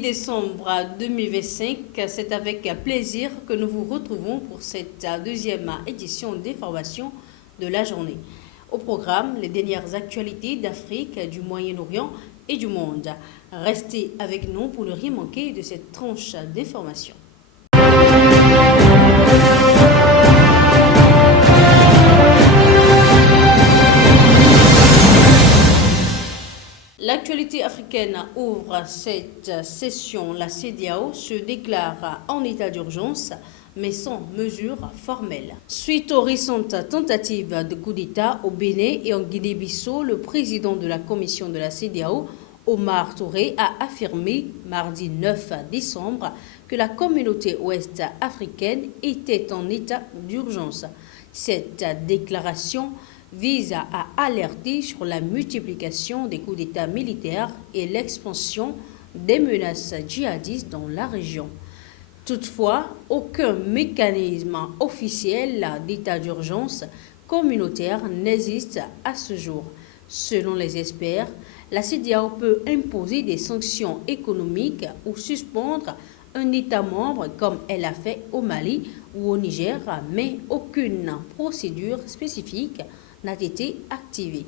10 décembre 2025, c'est avec plaisir que nous vous retrouvons pour cette deuxième édition d'information de la journée. Au programme, les dernières actualités d'Afrique, du Moyen-Orient et du monde. Restez avec nous pour ne rien manquer de cette tranche d'information. L'actualité africaine ouvre cette session. La CEDEAO se déclare en état d'urgence, mais sans mesures formelles. Suite aux récentes tentatives de coup d'État au Bénin et en Guinée-Bissau, le président de la commission de la CEDEAO, Omar Touré, a affirmé mardi 9 décembre que la communauté ouest africaine était en état d'urgence. Cette déclaration vise à alerter sur la multiplication des coups d'État militaires et l'expansion des menaces djihadistes dans la région. Toutefois, aucun mécanisme officiel d'état d'urgence communautaire n'existe à ce jour. Selon les experts, la CEDEAO peut imposer des sanctions économiques ou suspendre un État membre comme elle a fait au Mali ou au Niger, mais aucune procédure spécifique n'a été activée.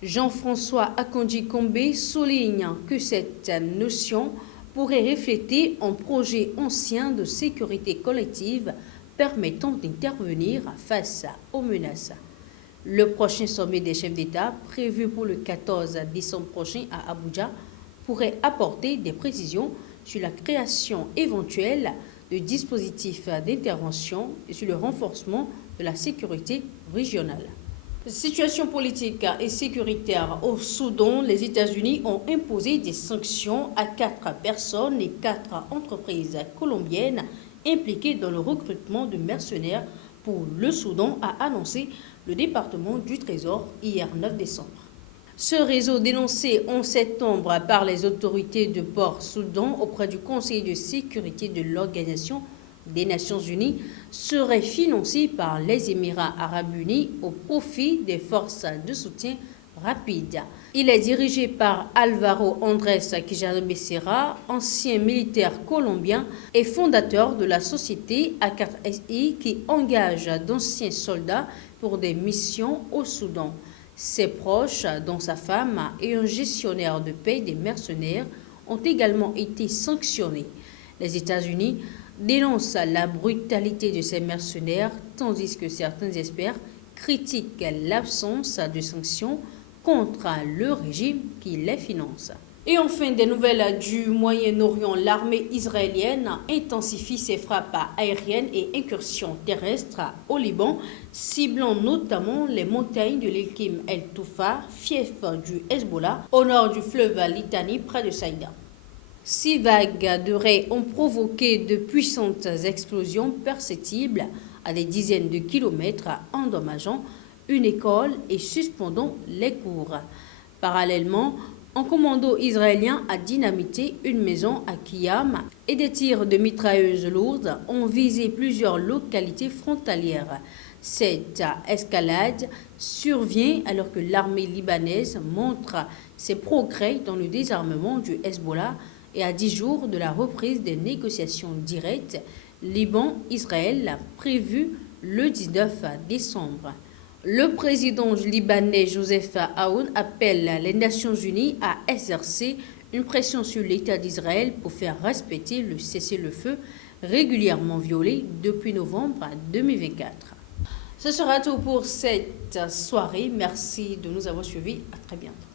Jean-François Akondi-Kombe souligne que cette notion pourrait refléter un projet ancien de sécurité collective permettant d'intervenir face aux menaces. Le prochain sommet des chefs d'État, prévu pour le 14 décembre prochain à Abuja, pourrait apporter des précisions sur la création éventuelle de dispositifs d'intervention et sur le renforcement de la sécurité régionale. Situation politique et sécuritaire au Soudan, les États-Unis ont imposé des sanctions à 4 personnes et 4 entreprises colombiennes impliquées dans le recrutement de mercenaires pour le Soudan, a annoncé le département du Trésor hier 9 décembre. Ce réseau dénoncé en septembre par les autorités de Port-Soudan auprès du Conseil de sécurité de l'Organisation des Nations Unies serait financé par les Émirats arabes unis au profit des forces de soutien rapide. Il est dirigé par Álvaro Andrés Quijano Becerra, ancien militaire colombien et fondateur de la société A4SI qui engage d'anciens soldats pour des missions au Soudan. Ses proches, dont sa femme et un gestionnaire de paie des mercenaires, ont également été sanctionnés. Les États-Unis dénoncent la brutalité de ces mercenaires, tandis que certains experts critiquent l'absence de sanctions contre le régime qui les finance. Et enfin, des nouvelles du Moyen-Orient. L'armée israélienne intensifie ses frappes aériennes et incursions terrestres au Liban, ciblant notamment les montagnes de l'Ilkim El-Toufa, fief du Hezbollah, au nord du fleuve Litani, près de Saïda. 6 vagues de raies ont provoqué de puissantes explosions perceptibles à des dizaines de kilomètres, endommageant une école et suspendant les cours. Parallèlement, un commando israélien a dynamité une maison à Kiyam et des tirs de mitrailleuses lourdes ont visé plusieurs localités frontalières. Cette escalade survient alors que l'armée libanaise montre ses progrès dans le désarmement du Hezbollah et à 10 jours de la reprise des négociations directes Liban-Israël prévues le 19 décembre. Le président libanais Joseph Aoun appelle les Nations Unies à exercer une pression sur l'État d'Israël pour faire respecter le cessez-le-feu régulièrement violé depuis novembre 2024. Ce sera tout pour cette soirée. Merci de nous avoir suivis. À très bientôt.